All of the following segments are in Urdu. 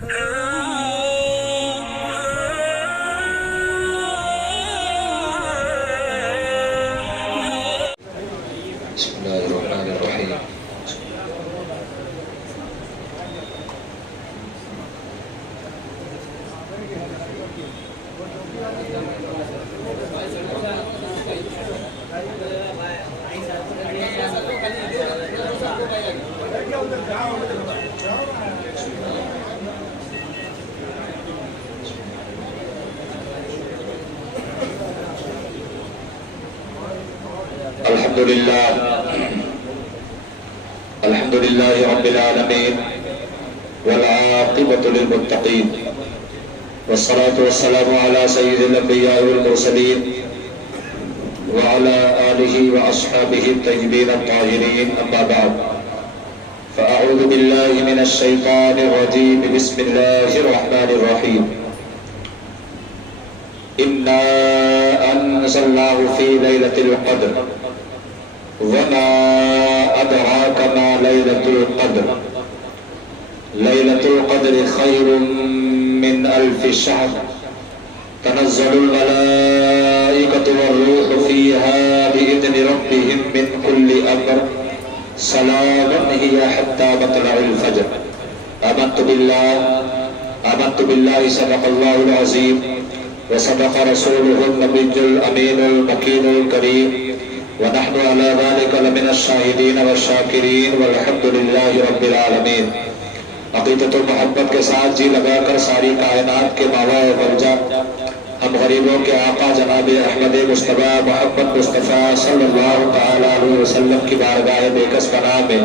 بسم الله الرحمن الرحيم. الحمد لله رب العالمين والعاقبة للمتقين والصلاة والسلام على سيد الأنبياء والمرسلين وعلى آله وأصحابه الطيبين الطاهرين. أما بعد، فأعوذ بالله من الشيطان الرجيم. بسم الله الرحمن الرحيم. إنا أنزلناه في ليلة القدر وما أدراك ما ليلة القدر. ليلة القدر خير من 1000 شهر. تنزل الملائكة والروح فيها بإذن ربهم من كل أمر. سلام هي حتى مطلع الفجر. آمنت بالله صدق الله العظيم وصدق رسوله النبي الأمين المكين الكريم ونحن على ذلك لمن الشاہدین والشاکرین والحمد للہ رب العالمین. عقیدت و محبت کے ساتھ جی لگا کر ساری کائنات کے ماوا و بلجا ہم غریبوں کے آقا جناب احمد مصطفیٰ محمد مصطفیٰ صلی اللہ تعالی علیہ وسلم کی بارگاہ بےکس پناہ میں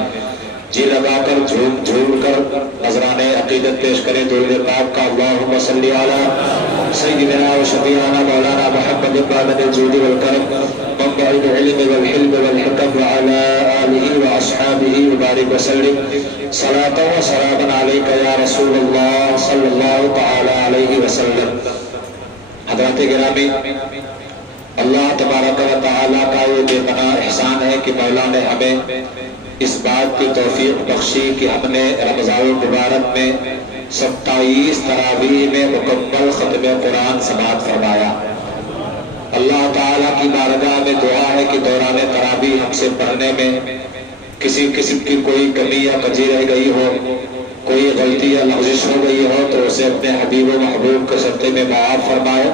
جی لگا کر جھوم کر نذران عقیدت پیش کریں درود پاک کا. اللہم صلی علی سیدنا و شفیعنا مولانا محمد بادل الجود والکرم منبع العلم والحلم والحکم وعلى آلہ واصحابہ وبارک وسلم. صلاة و سلاما علیک یا رسول اللہ صلی اللہ تعالی علیہ وسلم. حضرات گرامی، اللہ تبارک و تعالی کا یہ بے پناہ احسان ہے کہ مولا نے ہمیں اس بات کی توفیق بخشی کہ ہم نے رمضان المبارک میں 27 تراویح میں مکمل ختم قرآن سماعت فرمایا. اللہ تعالیٰ کی بارگاہ میں دعا ہے کہ دوران تراویح ہم سے پڑھنے میں کسی قسم کی کوئی کمی یا کجی رہ گئی ہو، کوئی غلطی یا لغزش ہو گئی ہو تو اسے اپنے حبیب و محبوب کے صدقے میں معاف فرمائے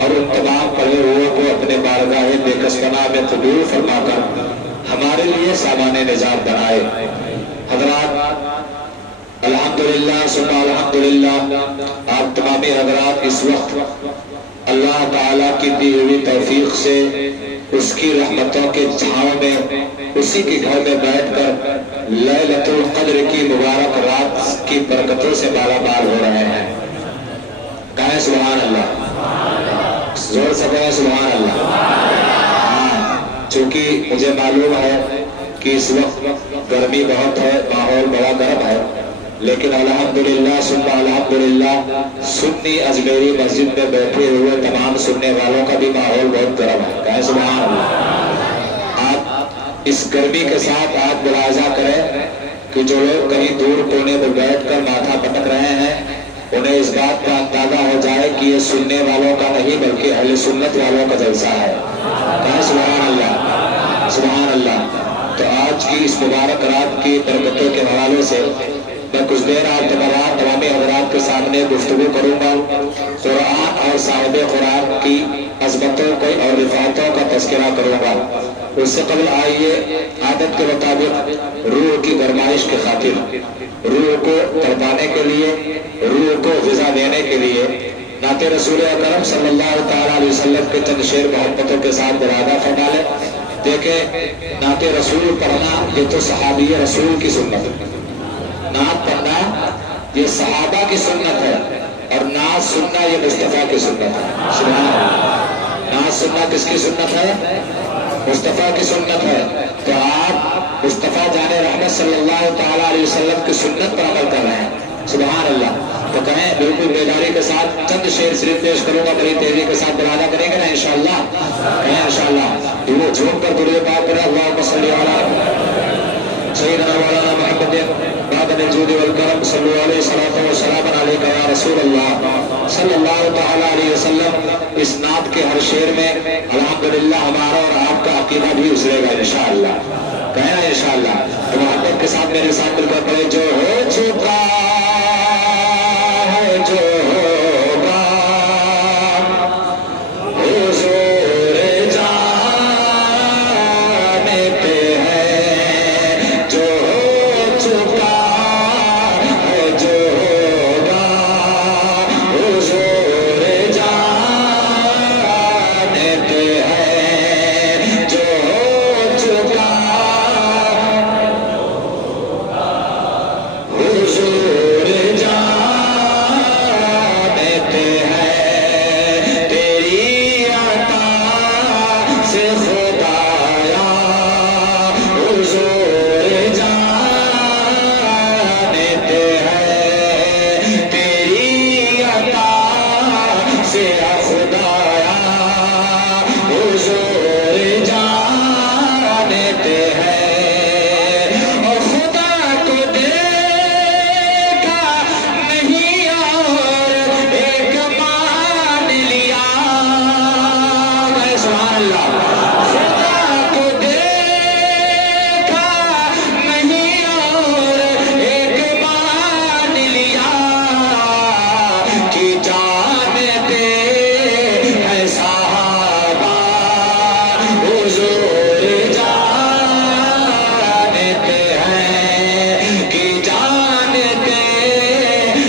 اور ان تمام پڑھے ہوئے کو اپنے بارگاہ بےکس پناہ میں قبول فرما کر ہمارے لیے سامان نجات بنائے. حضرات، الحمدللہ ثم الحمدللہ، آپ تمامی حضرات اس وقت اللہ تعالیٰ کی دی ہوئی توفیق سے اس کی رحمتوں کے چھاؤں میں اسی کے گھر میں بیٹھ کر لیلۃ القدر کی مبارک رات کی برکتوں سے مالا مال ہو رہے ہیں. کہیں سبحان اللہ، زور سے کہیں سبحان اللہ. چونکہ مجھے معلوم ہے کہ اس وقت گرمی بہت ہے، ماحول بڑا گرم ہے، لیکن الحمدللہ ثم الحمدللہ سنی اجمیری مسجد میں بیٹھے ہوئے تمام سننے والوں کا بھی ماحول بہت گرم ہے. کہیں سبحان اللہ. آپ اس گرمی کے ساتھ آپ ملاحظہ کریں کہ جو لوگ کہیں دور کونے میں بیٹھ کر ماتھا پٹک رہے ہیں انہیں اس بات کا اندازہ ہو جائے کہ یہ سننے والوں کا نہیں بلکہ اہل سنت والوں کا جلسہ ہے. کہیں سبحان اللہ، سبحان اللہ. تو آج کی اس مبارک رات کی برکتوں کے حوالے سے میں کچھ دیر آپ تمامی حضرات کے سامنے گفتگو کروں گا. قرآن اور صاحب قرآن کی عظمتوں کو اور رفعتوں کا تذکرہ کروں گا. اس سے قبل آئیے عادت کے مطابق روح کی گرمائش کی خاطر، روح کو تڑپانے کے لیے، روح کو غذا دینے کے لیے نعت رسول اکرم صلی اللہ تعالی علیہ وسلم کے چند شعر محبتوں کے ساتھ ارادہ فرما لیں. دیکھیں، نعت رسول پڑھنا یہ تو صحابی رسول کی سنت ہے. نعت پڑھنا یہ صحابہ کی سنت ہے اور نعت سننا یہ مصطفیٰ کی سنت ہے. سبحان اللہ. نعت سننا کس کی سنت ہے؟ مصطفیٰ کی سنت ہے. تو آپ مصطفیٰ جان رحمت صلی اللہ تعالی علیہ وسلم کی سنت پر عمل کر رہے ہیں. سبحان اللہ. تو کہیں بالکل بیداری کے ساتھ چند شعر صرف پیش کروں گا، بڑی تیزی کے ساتھ ارادہ کریں گے نا انشاءاللہ. کہیں انشاءاللہ. وہ جھوم کر درود پاک کریں. اللہم صلی علی سیدنا مولانا محمد بعد الجود والکرم صلو علیہ الصلوۃ والسلام علیک یا رسول اللہ صلی اللہ تعالی علیہ وسلم۔ اس نعت کے ہر شعر میں الحمدللہ ہمارا اور آپ کا عقیدہ بھی اترے گا انشاءاللہ، کہنا انشاءاللہ۔ تو محبت کے ساتھ میرے ساتھ مل کر پڑھے، جو ہو چکا ہے جو ہوگا حضور جانتے ہیں، جو ہو چکا ہے جو ہوگا حضور جانتے ہیں، جو ہو چکا حضور جانتے ہیں، تیری عطا سے خدایا حضور جانتے ہیں، تیری عطا سے خدایا حضور جانتے ہیں، اور خدا کو دیکھا نہیں اور ایک مان لیا، سبحان اللہ۔ خدا کو دیکھا نہیں اور ایک مان لیا، کہ جانتے ہیں صحابہ حضور جانتے ہیں، کہ جانتے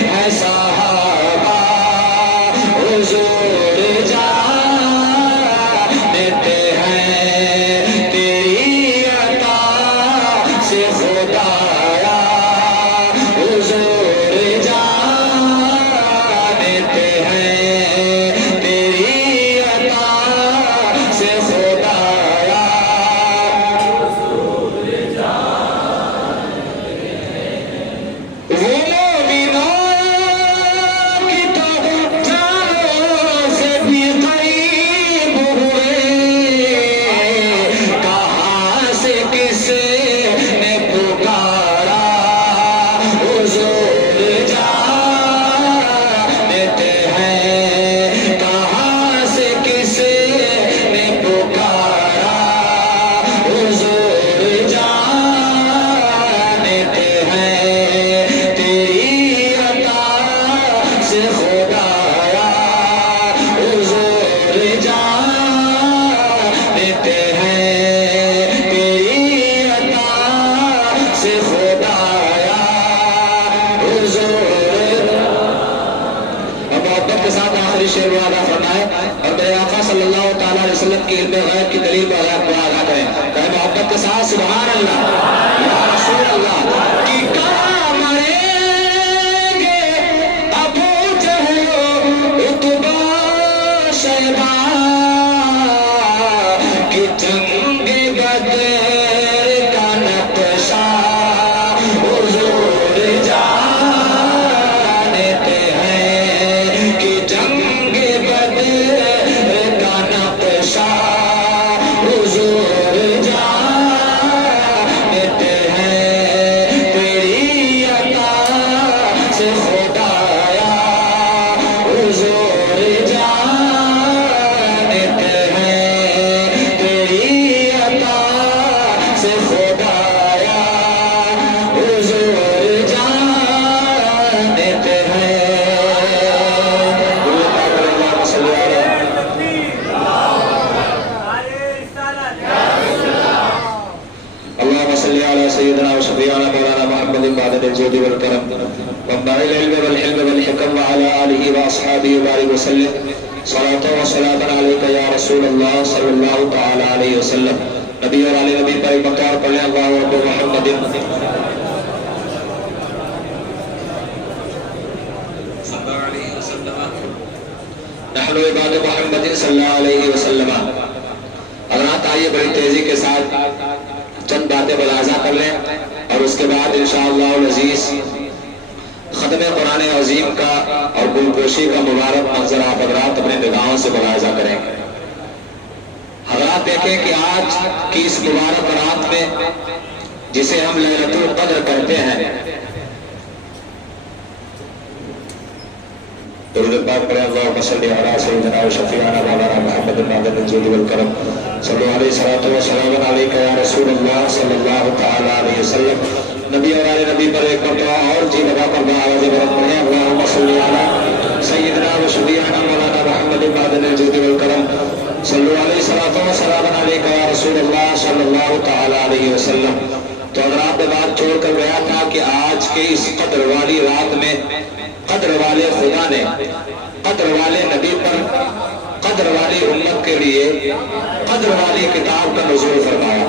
ہیں صحابہ حضور جانتے ہیں، تیری عطا سے خدایا حضور جانتے ہیں، تیری عطا سے خدایا وہ مومنوں کی تو جانوں سے بھی قریب ہوئے، کہاں سے کس نے پکارا حضور جانتے ہیں، کہاں سے کس نے پکارا حضور جانتے ہیں، تیری عطا سے خدایا حضور جانتے ہیں، تیری عطا سے خدایا حضور۔ اور محبت کے ساتھ آخری شعر میں ادا فرمائے اور میرے آقا صلی اللہ تعالیٰ علیہ وسلم کی علم غیب کی دلیل کو ادا کریں، کہیں محبت کے ساتھ سبحان اللہ یا رسول اللہ۔ کہ کہاں مریں گے ابو جہل عتبہ شیبہ، کہ جنگ بدر کا نقشہ حضور جانتے ہیں، کہ جنگ بدر کا نقشہ حضور جانتے ہیں، تیری عطا سے خدایا حضور جانتے ہیں، تیری عطا سے خدایا حضور جانتے ہیں۔ اللہم صلی علی اللهم صل على سيدنا وشفيعنا مولانا محمد بعد الجود والكرم ومنبع العلم والحلم والحكم وعلى آله وأصحابه وبارك وسلم صلاة وسلام عليك يا رسول الله صلى الله تعالى عليه وسلم۔ نبی اور علی نبی پر مقدار پڑھ لیں، اللہ رب محمد صلی اللہ علیہ وسلم نحن عباد محمد صلی اللہ علیہ وسلم۔ حضرات آئیے بڑی تیزی کے ساتھ چند باتیں ملاحظہ کر لیں اور اس کے بعد انشاءاللہ العزیز ختم قرآن عظیم کا اور گلپوشی کا مبارک منظر آپ حضرات اپنے نگاہوں سے ملاحظہ کریں۔ حضرات دیکھیں کہ آج کی اس مبارک رات میں جسے ہم لیلۃ القدر کہتے ہیں، درود پاک پڑھیں اللہم صلی علی سیدنا و شفیعنا مولانا محمد النادر الجود والکرم صلی اللہ علیہ وسلم علیکہ یا رسول اللہ صلی اللہ تعالی علیہ وسلم. نبی اور آل نبی پر ایک مرتبہ اور جی لگا کر آواز برکت پڑھیں اللہم صلی علی سیدنا و شفیعنا مولانا محمد النادر الجود والکرم صلی اللہ علیہ وسلم علیکہ یا رسول اللہ صلی اللہ تعالی علیہ وسلم. تو اگر آپ نے بات چھوڑ کر گیا تھا کہ آج کے اس قدر والی رات میں قدر والے خدا نے قدر والے نبی پر قدر والی امت کے لیے قدر والی کتاب کا نزول فرمایا.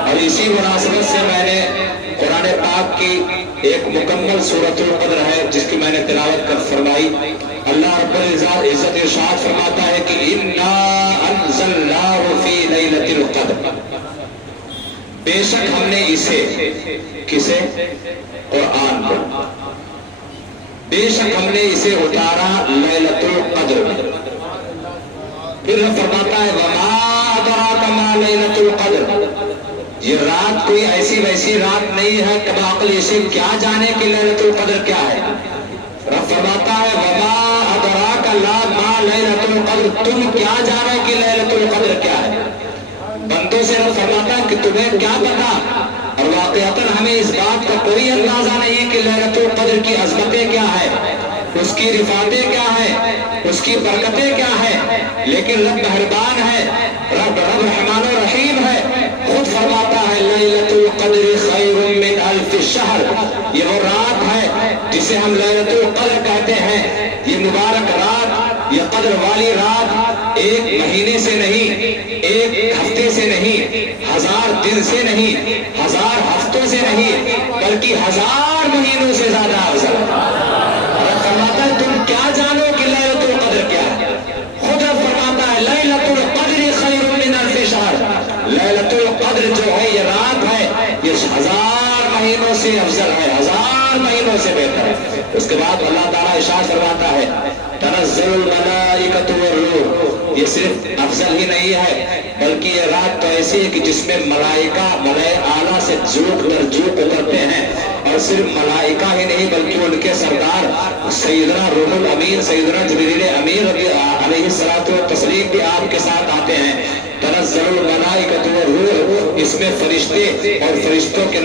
اور اسی مناسبت سے میں نے قرآن پاک کی ایک مکمل سورۃ القدر ہے جس کی میں نے تلاوت کر فرمائی. اللہ رب العزت ارشاد فرماتا ہے کہ اِنَّا أَنزَلْنَاهُ فِي لَيْلَةِ الْقَدْرِ. بے شک ہم نے اسے کسے قرآن کو بے شک ہم نے اسے اتارا لیلۃ القدر میں. پھر فرماتا ہے وَمَا أَدْرَاكَ مَا لَيْلَةُ الْقَدْرِ. یہ رات کوئی ایسی ویسی رات نہیں ہے کہ باقل اسے کیا جانے کہ لیلۃ القدر کیا ہے. رب فرماتا ہے وَمَا أَدْرَاكَ مَا لَيْلَةُ الْقَدْرِ. تم کیا جانے کہ لیلۃ القدر کیا ہے. بندوں سے رب فرماتا ہے کہ تمہیں کیا پتا. اور واقعتاً ہمیں اس بات کا کوئی اندازہ نہیں کہ لیلۃ القدر کی عظمتیں کیا ہے, اس کی رفعتیں کیا ہے, اس کی برکتیں کیا ہے. لیکن رب مہربان ہے, رب رحمان و رحیم ہے. خود فرماتا ہے لیلۃ القدر خیر من الف شہر. یہ وہ رات ہے جسے ہم لیلۃ القدر کہتے ہیں. یہ مبارک رات, یہ قدر والی رات ایک مہینے سے نہیں, ایک ہفتے سے نہیں, 1000 دن سے نہیں, 1000 ہفتوں سے نہیں, بلکہ 1000 مہینوں سے زیادہ افضل. اور فرماتا ہے تم کیا جانو کہ لیلۃ القدر کیا ہے. خود فرماتا ہے لیلۃ القدر خیر من الف شہر. لیلۃ القدر جو ہے یہ رات ہے یہ 1000 مہینوں سے افضل ہے, 1000 مہینوں سے بہتر ہے. اس کے بعد اللہ تعالیٰ ارشاد فرماتا ہے تنزل الملائکۃ والروح. یہ صرف افضل ہی نہیں ہے بلکہ یہ رات تو ایسی ہے کہ جس میں ملائکہ ملائے اعلیٰ سے جھوک در جھوک اترتے ہیں. اور صرف ملائکہ ہی نہیں بلکہ ان کے سردار سیدنا روح الامین سیدنا جبریل امین علیہ الصلوۃ والتسلیم بھی آپ کے ساتھ آتے ہیں. تنزل الملائکۃ والروح, اس میں فرشتے اور فرشتوں کے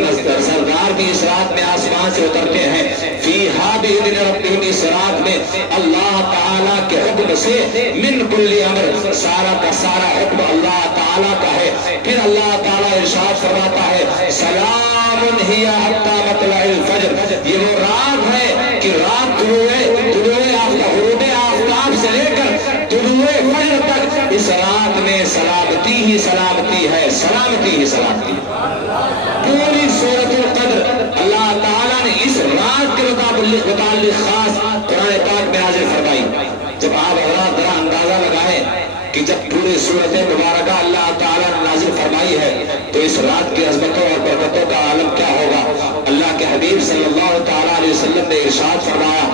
سردار بھی اس رات میں آسمان سے اترتے ہیں. فیہا بإذن ربہم, اس رات میں اللہ تعالیٰ کے حکم سے من کل امر, سارا کا سارا حکم اللہ تعالیٰ کا ہے. پھر اللہ تعالیٰ ارشاد فرماتا ہے سلام ہی حتی مطلع الفجر. یہ وہ رات ہے کہ رات غروب آفتاب سے لے کر طلوع فجر تک اس رات میں سلامتی ہی سلامتی ہے, سلامتی ہی سلامتی. پوری سورۃ القدر اللہ تعالیٰ نے اس رات کے متعلق خاص قرآن پاک میں نازل فرمائی. جب آپ حضرات ذرا اندازہ لگائیں کہ جب پوری سورت مبارکہ اللہ تعالیٰ نے نازل فرمائی ہے تو اس رات کی عظمتوں اور برکتوں کا عالم کیا ہوگا. اللہ کے حبیب صلی اللہ تعالیٰ علیہ وسلم نے ارشاد فرمایا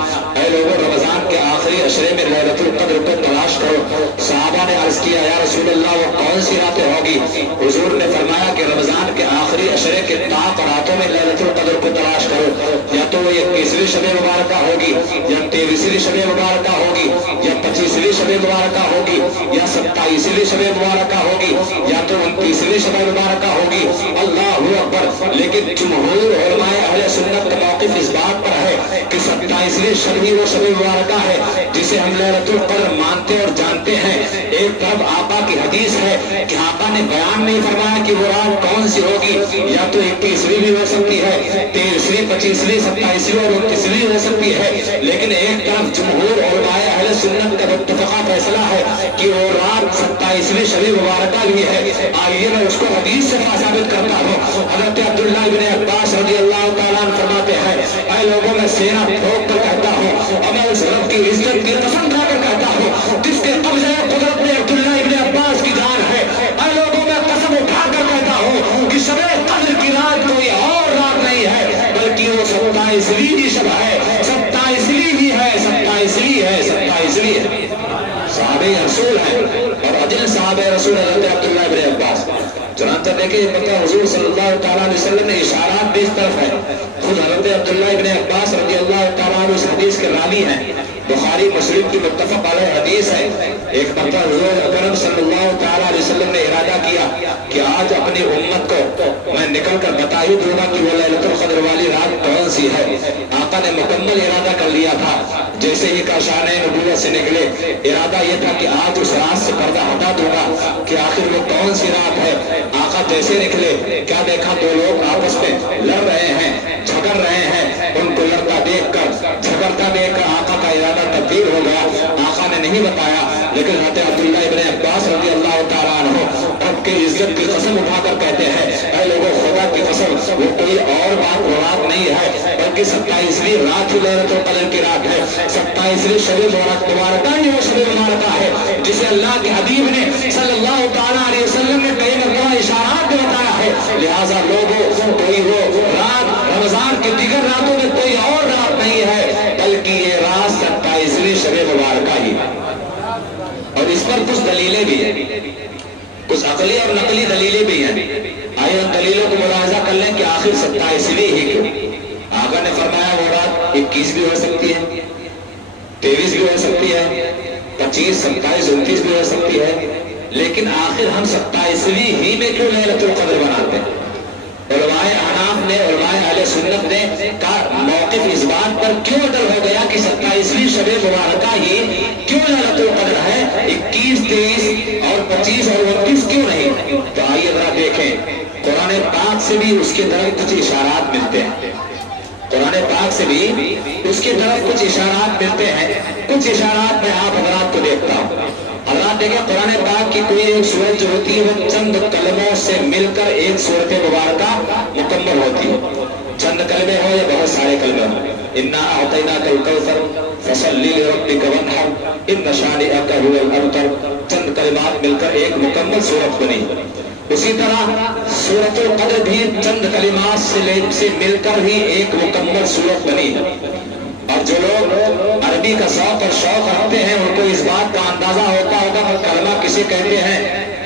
اے لوگوں رمضان کے آخری عشرے میں لیلۃ القدر کو تلاش کرو. صحابہ نے عرض کیا یا رسول اللہ وہ کون سی راتیں ہوگی. حضور نے فرمایا کہ رمضان کے آخری عشرے کے طاق راتوں میں لیلۃ القدر کو تلاش کرو. یا تو وہ 21ویں شب مبارکہ ہوگی, یا 23ویں شب مبارکہ ہوگی, یا 25ویں شب مبارکہ ہوگی, یا 27ویں شب مبارکہ ہوگی, یا تو 29ویں شب مبارکہ ہوگی. اللہ اکبر. لیکن جمہور علماء اہل سنت کا موقف اس بات پر ہے کہ 27ویں شب ہی وہ شب مبارکہ ہے جسے ہم لیلۃ القدر مانتے اور جانتے ہیں. ایک طرف آقا کی حدیث ہے کہ آقا نے بیان نہیں فرمایا کہ وہ رات کون سی ہوگی, یا تو 21ویں بھی ہو سکتی ہے, 23ویں, 25ویں, 27ویں اور 29ویں ہو سکتی ہے. لیکن ایک طرف جمہور علماء اہل سنت کا متفقہ فیصلہ ہے کہ وہ رات 27ویں شب مبارکہ بھی ہے. آئیے میں اس کو حدیث سے ثابت کرتا ہوں. حضرت عبداللہ بن عباس رضی اللہ تعالیٰ عنہ فرماتے ہیں اے لوگوں میں سینہ ٹھوک کر کہتا ہوں اور میں اس رب کی عزت کی قسم کھا کر کہتا ہوں جس کے قبضہ قدرت میں عبداللہ بن عباس کی جان ہے. اے لوگوں میں قسم اٹھا کر کہتا ہوں کہ شب قدر کی رات کوئی اور رات نہیں ہے بلکہ وہ 27ویں کی شب ہے, 27ویں بھی ہے, 27ویں ہے, 27ویں ہے. صحابہ رسول ہیں اور اجل صحابہ رسول حضرت عبداللہ بن عباس. چنانچہ دیکھیں مطلب حضور صلی اللہ تعالیٰ علیہ وسلم نے اشارات بھی اس طرف ہے. خود حضرت عبداللہ بن عباس رضی اللہ تعالیٰ عنہ اس حدیث کے راوی ہیں، بخاری مسلم کی متفق علیہ حدیث ہے۔ ایک مرتبہ حضور اکرم صلی اللہ تعالیٰ علیہ وسلم نے ارادہ کیا کہ آج اپنی امت کو میں نکل کر بتا ہی دوں گا کہ وہ لیلۃ القدر والی رات کون سی ہے۔ آقا نے مکمل ارادہ کر لیا تھا، جیسے ہی کاشانہ نبوت سے نکلے ارادہ یہ تھا کہ آج اس رات سے پردہ ہٹا دوں گا کہ آخر وہ کون سی رات ہے۔ آقا جیسے نکلے کیا دیکھا، دو لوگ آپس میں لڑ رہے ہیں، جھگڑ رہے ہیں۔ ان کو لڑتا دیکھ کر، جھگڑتا دیکھ کر آقا کا ارادہ تبدیل ہو گیا۔ آقا نے نہیں بتایا، لیکن حضرت عبداللہ ابن عباس رضی اللہ تعالیٰ عنہ رب کی عزت کی قسم اٹھا کر کہتے ہیں، اے لوگوں خدا کی قسم وہ کوئی اور رات نہیں ہے بلکہ 27ویں رات ہی لیلۃ القدر کی رات ہے۔ 27ویں شب مبارکہ یہ وہ شب مبارکہ ہے جسے اللہ کے حبیب نے صلی اللہ تعالیٰ علیہ وسلم نے کئی مرتبہ اشارات میں بتایا ہے۔ لہٰذا لوگوں کوئی وہ رات رمضان کی دیگر راتوں میں کوئی اور رات نہیں ہے بلکہ یہ رات 27ویں شب مبارکہ ہی ہے۔ اور اس پر کچھ دلیلیں بھی ہیں، کچھ عقلی اور نقلی دلیلیں بھی ہیں۔ آئے ان دلیلوں کو ملاحظہ کر لیں کہ آخر 27ویں ہی کیوں۔ آقا نے فرمایا وہ رات 21 بھی ہو سکتی ہے، 23 بھی ہو سکتی ہے، 25، 27، 29 بھی ہو سکتی ہے، لیکن آخر ہم 27ویں ہی میں کیوں لیلۃ القدر بناتے ہیں؟ علماء احناف نے، علماء اہل سنت نے کا موقف اس بات پر کیوں اٹل ہو گیا کہ 27ویں شب مبارکہ ہی کیوں لیلۃ القدر ہے، 21، 23 اور 25 اور 29 کیوں نہیں؟ تو آئیے ذرا دیکھیں، قرآن پاک سے بھی اس کی طرف کچھ اشارات ملتے ہیں، قرآن پاک سے بھی اس کی طرف کچھ اشارات ملتے ہیں۔ کچھ اشارات میں آپ حضرات کو دیکھتا ہوں۔ حضرات دیکھیں، قرآن پاک کی کوئی ایک سورت جو ہوتی ہے وہ چند کلموں سے مل کر ایک سورت مبارکہ مکمل ہوتی ہے۔ چند کلمے ہو یا بہت سارے کلمے ہو، انا اعطیناک الکوثر فصلی لربک وانحر ان شانئک ھو الابتر، چند کلمات مل کر ایک مکمل سورت بنی۔ اسی طرح سورۃ القدر بھی چند کلمات سے مل کر ہی ایک مکمل سورت بنی۔ اور جو لوگ عربی کا ذوق اور شوق رکھتے ہیں ان کو اس بات کا اندازہ ہوتا ہوگا کہ کلمہ کسے کہتے ہیں،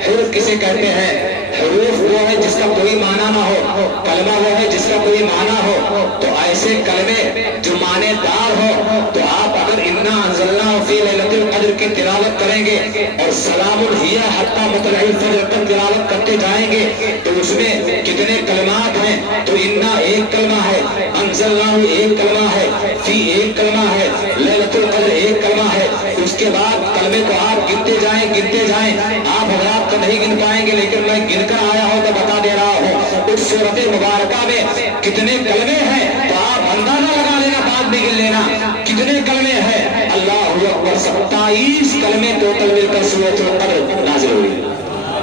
حرف کسے کہتے ہیں۔ حروف وہ ہے جس کا کوئی معنی نہ ہو، کلمہ وہ ہے جس کا کوئی معنی ہو۔ تو ایسے کلمے جو معنی دار ہو تو آپ اگر انا انزلناہ فی لیلۃ القدر کی تلاوت کریں گے اور سلام ہی حتی مطلع الفجر تک تلاوت کرتے جائیں گے تو اس میں کتنے کلمات ہیں؟ تو انا ایک کلمہ ہے، انزلناہ ایک کلمہ ہے، فی ایک کلمہ ہے، لیلۃ القدر ایک کلمہ ہے۔ اس کے بعد کلمے کو آپ گنتے جائیں، آپ حضرات تو نہیں گن پائیں گے لیکن میں گن کر آیا ہوں تو بتا دے رہا ہوں اس سورت مبارکہ میں کتنے کلمے ہیں تو آپ اندازہ لگا لینا، بعد میں گن لینا کتنے کلمے ہیں۔ اللہ اکبر، 27 کلمے ٹوٹل مل کر سورۃ القدر نازل ہوئی۔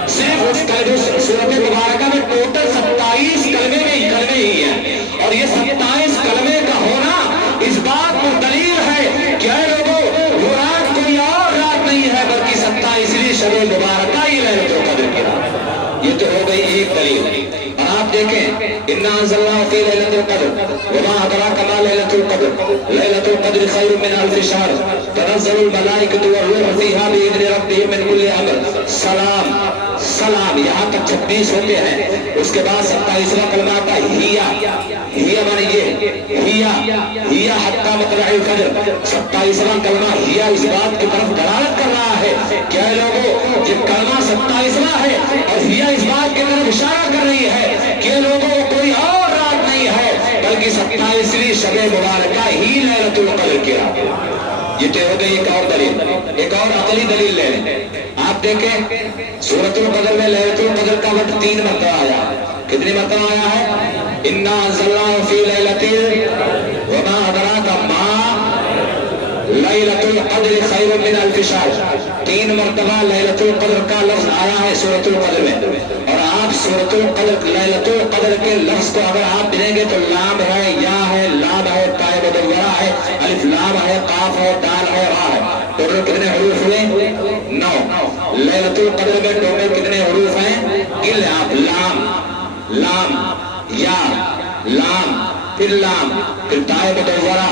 صرف اس سورت مبارکہ میں ٹوٹل 27 کلمے ہی ہیں، اور یہ 27 کلمے کا ہونا اس بات پر دلیل ہے کہ اے لوگوں وہ رات کوئی اور رات نہیں ہے بلکہ 27ویں شب مبارکہ ہی لیلۃ القدر کی رات۔ یہ تو ہو گئی ایک دلیل۔ اور آپ دیکھیں، انا انزلناہ فی لیلۃ القدر وما ادراک ما لیلۃ القدر لیلۃ القدر خیر من الف شہر تنزل الملائکۃ والروح فیہا بإذن ربہم من کل امر۔ سلام یہاں تک 26 ہوتے ہیں۔ اس کے بعد 27واں کلمہ آتا ہے ہیا مانے ہیا حتی مطلع الفجر۔ 27واں کلمہ ہیا اس بات کی طرف دلالت کر رہا ہے کہ اے لوگوں یہ کلمہ 27واں ہے اور ہیا اس بات کی طرف اشارہ کر رہی ہے کہ لوگوں کوئی اور رات نہیں ہے بلکہ 27ویں شب مبارکہ ہی لیلۃ القدر کی رات۔ یہ تو ہو گئی ایک اور دلیل۔ ایک اور عقلی دلیل لے لیں، آپ دیکھیں سورۃ القدر میں لیلۃ القدر کا وقت 3 مرتبہ آیا۔ کتنی مرتبہ آیا ہے؟ انا انزلناہ فی لیلۃ وما ادراک ما لیلۃ القدر خیر من الف شہر۔ 3 مرتبہ لیلۃ القدر کا لفظ آیا ہے سورۃ القدر میں، اور آپ سورۃ القدر لیلۃ القدر کے لفظ کو اگر آپ ملیں گے تو لام ہے، یا ہے، لام ہے، تاء مدورہ ہے، الف لام ہے، قاف ہے، دال ہے، را ہے۔ ٹوٹل کتنے حروف ہوئے؟ 9۔ لیلۃ القدر میں ٹوٹل کتنے حروف ہیں؟ گن لیں آپ، لام، یا، لام، پھر لام، پھر تاء مدورہ،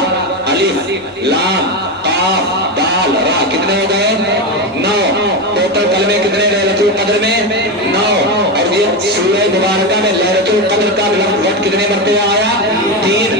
الف، لام، قاف، دال، را، کتنے ہو گئے؟ 9۔ ٹوٹل کلمے کتنے لیلۃ القدر میں؟ 9۔ اور یہ سورہ مبارکہ میں لیلۃ القدر کا وقت کتنے مرتبہ آیا؟ 3۔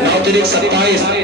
9 3 27।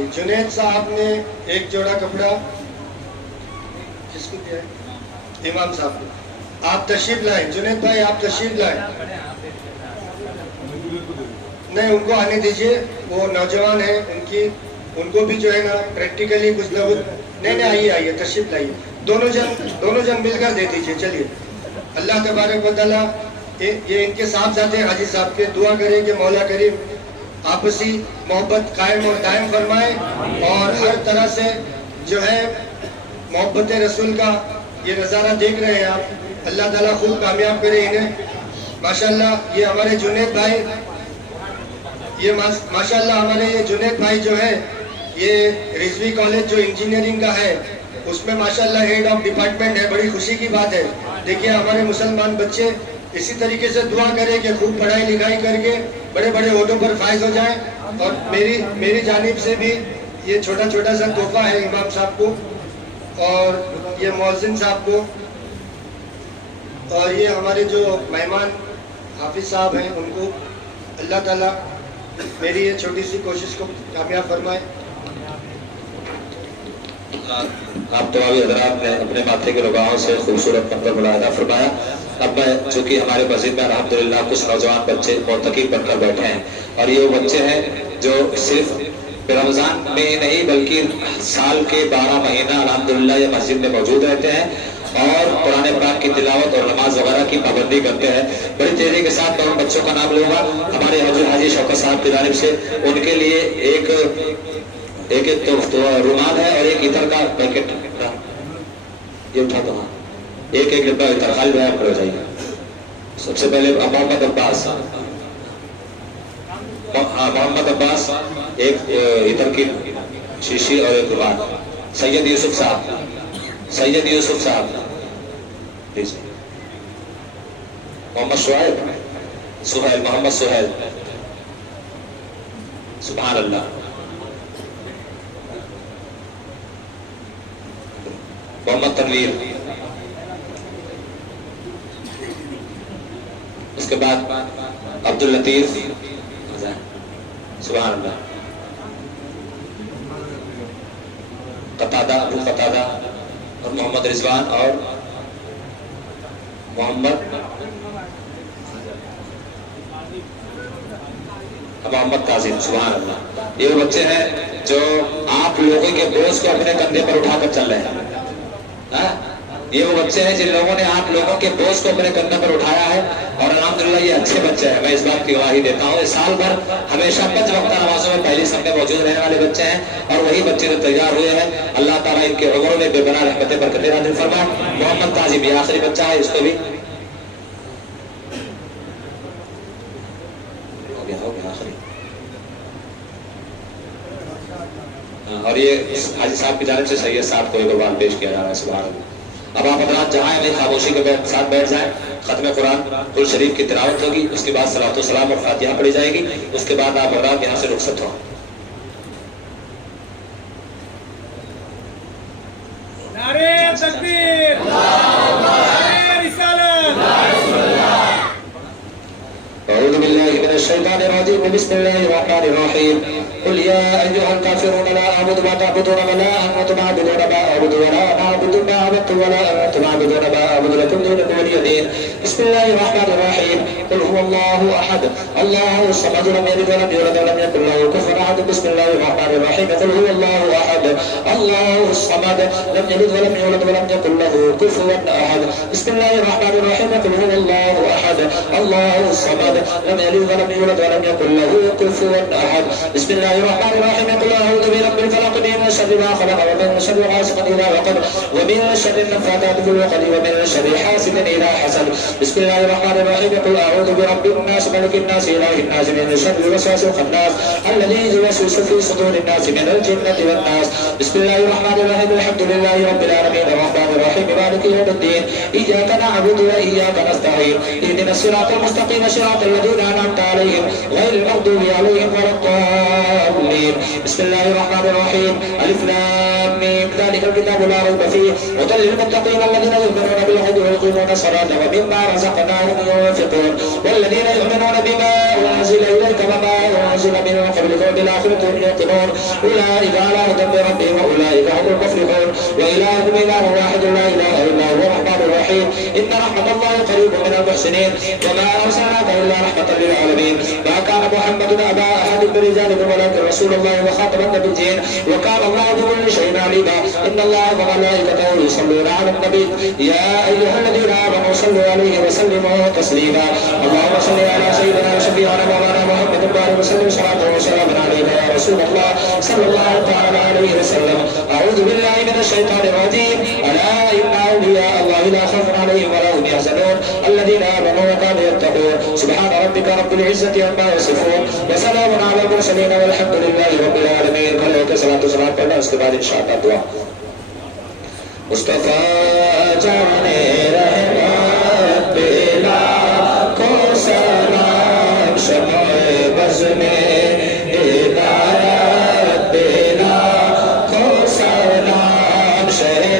جی جنید صاحب نے ایک جوڑا کپڑا کس کو دیا ہے؟ امام صاحب کو. آپ تشریف لائیں جنید بھائی, آپ تشریف لائیں. نہیں, ان کو آنے دیجئے, وہ نوجوان ہیں, ان کو بھی جو ہے نا پریکٹیکلی کچھ نہ کچھ. نہیں آئیے تشریف لائیے, دونوں جن مل کر دے دیجئے. چلیے, اللہ تبارک و تعالیٰ یہ ان کے صاحبزادے حاجی صاحب کے دعا کریں کہ مولا کریم آپسی محبت قائم اور دائم فرمائے, اور ہر طرح سے جو ہے محبت رسول کا یہ نظارہ دیکھ رہے ہیں آپ, اللہ تعالیٰ خوب کامیاب کرے انہیں. ماشاءاللہ یہ ہمارے جنید بھائی, ماشاءاللہ ہمارے یہ جنید بھائی جو ہے یہ رضوی کالج جو انجینئرنگ کا ہے اس میں ماشاءاللہ ہیڈ آف ڈپارٹمنٹ ہے. بڑی خوشی کی بات ہے. دیکھیے ہمارے مسلمان بچے اسی طریقے سے دعا کریں کہ خوب پڑھائی لکھائی کر کے بڑے بڑے عہدوں پر فائز ہو جائیں. اور میری جانب سے بھی یہ چھوٹا سا تحفہ ہے امام صاحب کو, اور یہ مؤذن صاحب کو, اور یہ ہمارے جو مہمان حافظ صاحب ہیں ان کو. اللہ تعالیٰ میری یہ چھوٹی سی کوشش کو کامیاب فرمائے. آپ تمام حضرات نے اپنے ماتھے کے رگاؤں سے خوبصورت منظر ملاحظہ فرمایا. اب میں چونکہ ہمارے مسجد میں الحمدللہ کچھ نوجوان بچے معتکف بن کر بیٹھے ہیں, اور یہ وہ بچے ہیں جو صرف رمضان میں نہیں بلکہ سال کے 12 مہینہ الحمدللہ یہ مسجد میں موجود رہتے ہیں اور قرآن پاک کی تلاوت اور نماز وغیرہ کی پابندی کرتے ہیں. بڑی تیزی کے ساتھ میں ان بچوں کا نام لوں گا. ہمارے حضرت حاجی شوکت صاحب کی جانب سے ان کے لیے ایک رومال ہے اور ایک عطر کا پیکٹ, یہ اٹھا دو. ایک ڈبہ عطر, خالی بھائی آپ ہو جائیے. سب سے پہلے محمد عباس ایک عطر کی شیشی اور ایک رومال. سید یوسف صاحب محمد سہیل سبحان اللہ. محمد تنویر, اس کے بعد عبد اللطیف سبحان اللہ, ابو قتادہ اور محمد رضوان اور محمد قاسم. سبحان اللہ. یہ وہ بچے ہیں جو آپ لوگوں کے بوجھ کو اپنے کندھے پر اٹھا کر چل رہے ہیں. یہ وہ بچے ہیں جن لوگوں نے آپ لوگوں کے بوجھ کو اپنے کندھے پر اٹھایا ہے, اور الحمدللہ یہ اچھے بچے ہیں. میں اس بات کی گواہی دیتا ہوں, سال بھر ہمیشہ 5 وقتہ نمازوں میں پہلی صف میں موجود رہنے والے بچے ہیں, اور وہی بچے جو تیار ہوئے ہیں. اللہ تعالیٰ ان کے عمروں میں بے پناہ رحمتیں برکتیں نازل فرمائے. محمد قاسم یہ آخری بچہ ہے, اس کو بھی ہو گیا آخری. اور یہ حاجی صاحب کی جانب سے سید صاحب کو ایک بار پیش کیا جا رہا ہے. سبحان اللہ. اب آپ حضرات جہاں اپنی خاموشی کے ساتھ بیٹھ جائیں. ختم قرآن قرآن شریف کی تلاوت ہوگی, اس کے بعد صلاۃ و سلام اور فاتحہ پڑھی جائے گی. اس کے بعد آپ حضرات یہاں سے رخصت ہوں. نعرہ تکبیر, نعرہ رسالت. أعوذ بالله من الشيطان الرجيم. بسم الله الرحمن الرحيم. قل يا أيها الكافرون لا أعبد ما تعبدون ولا أنتم عابدون ما أعبد ولا أنا أعبد ما عبدتم ولا أنتم عابدون ما أعبد لكم دينكم ولي دين. بسم الله الرحمن الرحيم. قل هو الله أحد الله الصمد لم يلد ولم يولد ولم يكن له كفوا أحد. بسم الله الرحمن الرحيم. قل هو الله أحد الله الصمد لم يلد ولم يولد ولم يكن له كفوا أحد. بسم الله الرحمن الرحيم. قل هو الله أحد الله الصمد لم يلد ولم يولد ولم يكن له كفوا أحد. بسم الله الرحمن الرحيم. قل أعوذ برب الفلق من شر ما خلق ومن شر غاسق إذا وقب ومن شر النفاثات في العقد ومن شر حاسد إذا حسد. بسم الله الرحمن الرحيم. قل أعوذ برب الناس ملك الناس إله الناس من شر الوسواس الخناس الذي يوسوس في صدور الناس من الجنة والناس. بسم الله الرحمن الرحيم. الحمد لله رب العالمين الرحمن الرحيم مالك يوم الدين إياك نعبد وإياك نستعين اهدنا الصراط المستقيم صراط الذين أنعمت عليهم غير المغضوب عليهم ولا الضالين. بسم الله الرحمن الرحيم. ألف لام ميم ذلك الكتاب لا ريب فيه هدى للمتقين الذين يؤمنون بالغيب ويقيمون الصلاة ومما رزقناهم ينفقون والذين يؤمنون بما أنزل إليك وما أنزل من قبلك وبالآخرة هم يوقنون أولئك على هدى من ربهم وأولئك هم المفلحون وإلهكم إله واحد لا إله إلا هو الرحمن الرحيم إن رحمة الله قريب من المحسنين وما أرسلناك إلا رحمة للعالمين ما كان محمد أبا أحد من رجالكم ولكن رسول الله وخاتم النبيين وكان الله بكل شيء عليما إن الله وملائكته يصلون على النبي يا أيها الذين آمنوا صلوا عليه وسلموا تسليما اللهم صل على سيدنا وشفيعنا مولانا محمد وعلى وسلم صلاة وسلام عليك يا رسول الله صلى الله تعالى عليه وسلم أعوذ بالله من الشيطان الرجيم ألا إن أولياء الله لا خوف عليهم ولا هم يحزنون الذين آمنوا وكانوا يتقون سبحان ربك رب العزة عما يصفون وسلام على المرسلين والحمد لله رب العالمين کھڑے کے صلاۃ والسلام پڑھنا اس کے بعد انشاءاللہ دعا مصطفیٰ جانے رحمت بلا کو سلام شمع بز میں ہدایت بلا کو سلام شہر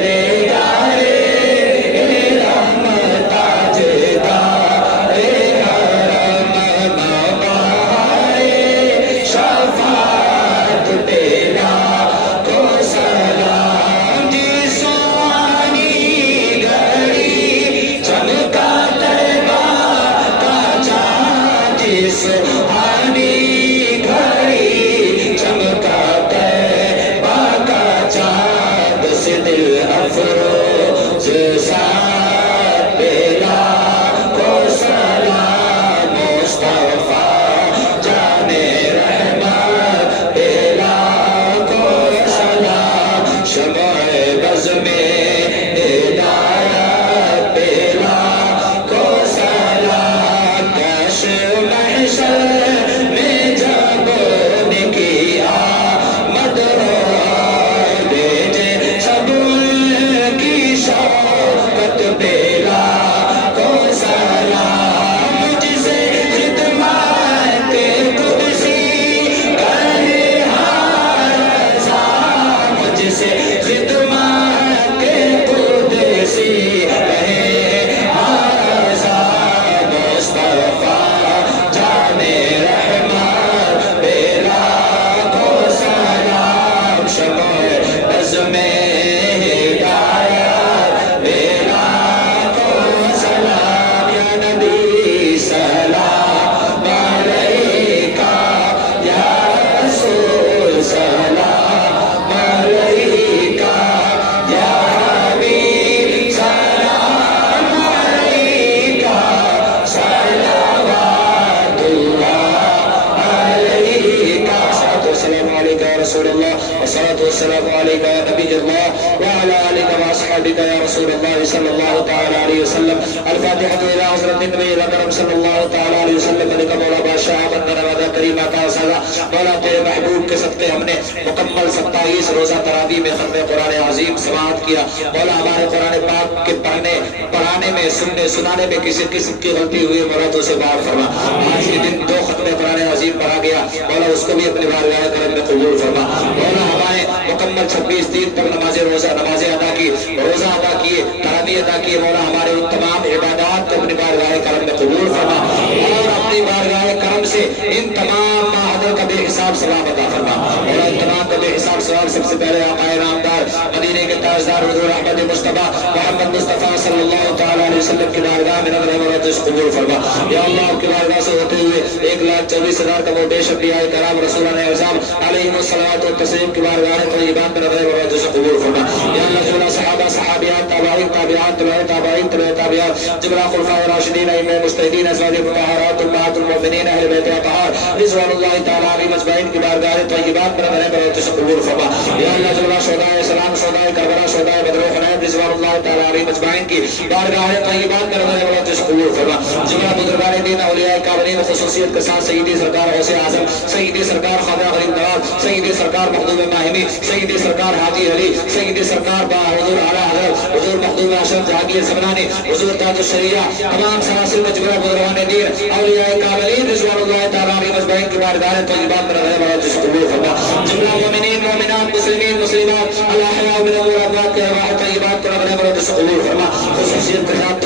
والسلام عليك يا نبي الله وعلى آلك وأصحابك يا رسول الله صلى الله تعالى عليه وسلم الفاتحة إلى حضرة النبي الأكرم صلى الله تعالى عليه وسلم ملك مولا بادشاہ بندر وعدہ کریم عطا صلی مولا تیرے محبوب کے صدقے ہم نے مکمل 27 روزہ تراویح میں ختم قرآن عظیم سماعت کیا مولا ہمارے قرآن پاک کے پڑھانے میں سننے سنانے میں کسی قسم کی غلطی ہوئی مولا تو سے معاف فرما آج کے دن 2 ختم قرآن عظیم پڑھا گیا مولا اس کو بھی اپنی بارگاہ کرم میں قبول فرما مولا ہمارے مکمل 26 دن تک نمازیں ادا کی روزہ ادا کیے تراویح ادا کیے مولا ہمارے ان تمام عبادات کو اپنی بارگاہ کرم میں قبول فرما اور اپنی بارگاہ کرم سے ان تمام معاہدوں کا بے حساب ثواب عطا فرما اور ان تمام کا بے حساب ثواب سب سے پہلے آقائے نامدار مدینے کے تاجدار حضور احمد مصطفیٰ محمد مصطفیٰ صلی اللہ تعالی علیہ وسلم کی بارگاہ میں نظر مرتش قبول فرما یا اللہ آپ کی بارگاہ سے ہوتے ہوئے 1,24,000 کا وہ بے شبیہ کرام رسولان اعظام علیہم الصلوات والتسلیم کی بارگاہ طیبات میں نظر مرتش قبول فرما یا اللہ جل صحابہ صحابیات تابعین تابعات تابعین تابعات جملہ خلفاء راشدین ائمہ مجتہدین ازواج مطہرات امہات المؤمنین اہل بیت اطہار رضوان اللہ تعالی علیہم اجمعین کی بارگاہ طیبات میں نظر مرتش قبول فرما یا اللہ جل شہداء اسلام شہداء کربلا شہداء بدر و حنین رضوان اللہ تعالی علیہم اجمعین کی بارگاہ طیبات میں نظر مرتش قبول فرما جملہ بزرگان دین اولیاء کاملین خصوصیت کے ساتھ سیدی سرکار غوث اعظم سیدی سرکار خواجہ غریب نواز سیدی سرکار مخدوم ماہمی سیدی سرکار حاجی علی سیدی سرکار با حضور اعلی حضرت حضور مخدوم اشرف جہانگیر سمنانی حضور تاج الشریعہ تمام سلاسل میں جملہ بزرگان دین اولیاء کاملین رضوان اللہ تعالی علیہم اجمعین کی بارگاہ طیبات میں نظر مرتش قبول فرما جملہ مومنین مومنات مسلمین مسلمات الاحیاء من الاموات کے ارواح طیبات کو نظر مرتش قبول فرما خصوصیت کے ساتھ